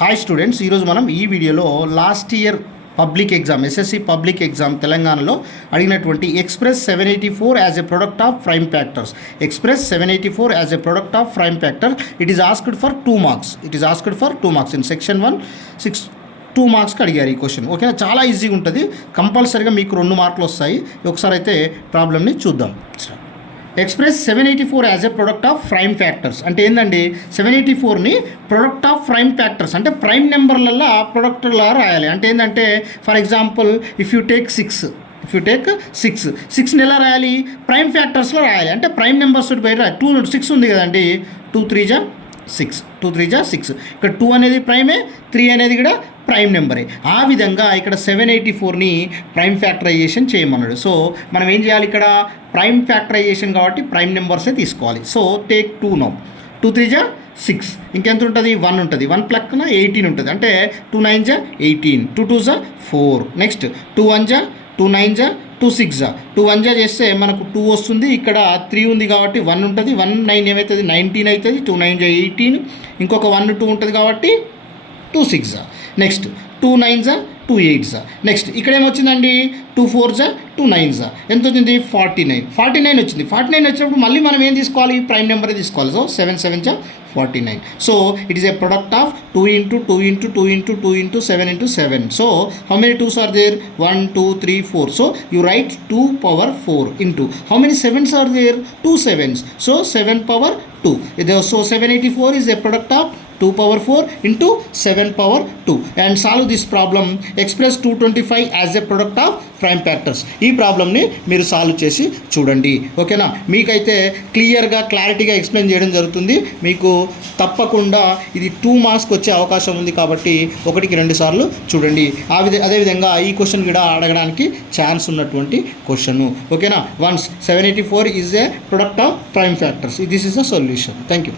Hi students, ఈరోజు మనం ఈ వీడియోలో last year public exam SSC public exam తెలంగాణలో అడిగినటువంటి express 784 as a product of prime factors. Express 784 as a product of prime factor. It is asked for 2 marks. In section 1 2 మార్క్స్కి అడిగారు ఈ question. ఓకేనా, చాలా ఈజీగా ఉంటుంది. కంపల్సరీగా మీకు 2 మార్కులు వస్తాయి. ఒకసారి అయితే ప్రాబ్లమ్ని చూద్దాం. Express 784 as a product of prime factors అంటే ఏంటండి, 784ని ప్రొడక్ట్ ఆఫ్ ప్రైమ్ ఫ్యాక్టర్స్ అంటే ప్రైమ్ నెంబర్లలో ప్రొడక్ట్లా రాయాలి. అంటే ఏంటంటే for example if you take 6ని ఎలా రాయాలి, ప్రైమ్ ఫ్యాక్టర్స్లో రాయాలి. అంటే ప్రైమ్ నెంబర్స్ బయట 6 ఉంది కదండి, 2 3 జా 6. ఇక్కడ 2 అనేది ప్రైమే, 3 అనేది కూడా ప్రైమ్ నెంబరే. ఆ విధంగా ఇక్కడ 784ని ప్రైమ్ ఫ్యాక్టరైజేషన్ చేయమన్నాడు. సో మనం ఏం చేయాలి, ఇక్కడ ప్రైమ్ ఫ్యాక్టరైజేషన్ కాబట్టి ప్రైమ్ నెంబర్సే తీసుకోవాలి. So take 2 now. 2 3 జా 6, ఇంకెంత ఉంటుంది, 1 ఉంటుంది. 1 ప్లక్న 18 ఉంటుంది. అంటే 2 9 జా 18, 2 2 జా 4. నెక్స్ట్ 2 1 జా 2 9 జా 2 6 జా 2 1 జా చేస్తే మనకు 2 వస్తుంది. ఇక్కడ 3 ఉంది కాబట్టి 1 ఉంటుంది. 1 9 ఏమవుతుంది, 19 అవుతుంది. 2 9 జా 18, ఇంకొక 1 2 ఉంటుంది కాబట్టి 2 6 జా. నెక్స్ట్ 2 9 జా 2 8 జా. నెక్స్ట్ ఇక్కడ ఏమొచ్చిందండి, 2 4 జా 2 9 జా ఎంత వచ్చింది, 49 వచ్చింది. 49 వచ్చినప్పుడు మళ్ళీ మనం ఏం తీసుకోవాలి, ప్రైమ్ నెంబరే తీసుకోవాలి. సో 7 7 జా 49. So it is a product of 2 into 2 into 2 into 2 into 7 into 7. So how many 2s are there, 1 2 3 4. So you write 2 power 4 into how many 7s are there, 2 7s. So 7 power 2. So 784 is a product of 2 power 4 into 7 power 2. And solve this problem. Express 225 as a product of prime factors. ఈ ప్రాబ్లమ్ని మీరు solve చేసి చూడండి. ఓకేనా, మీకైతే క్లియర్గా క్లారిటీగా explain చేయడం జరుగుతుంది. మీకు తప్పకుండా ఇది 2 మార్క్స్కి వచ్చే అవకాశం ఉంది కాబట్టి 1కి 2 సార్లు చూడండి. అదేవిధంగా ఈ క్వశ్చన్ కూడా అడగడానికి ఛాన్స్ ఉన్నటువంటి క్వశ్చన్. ఓకేనా, once 784 is a product of prime factors. This is the solution. Thank you.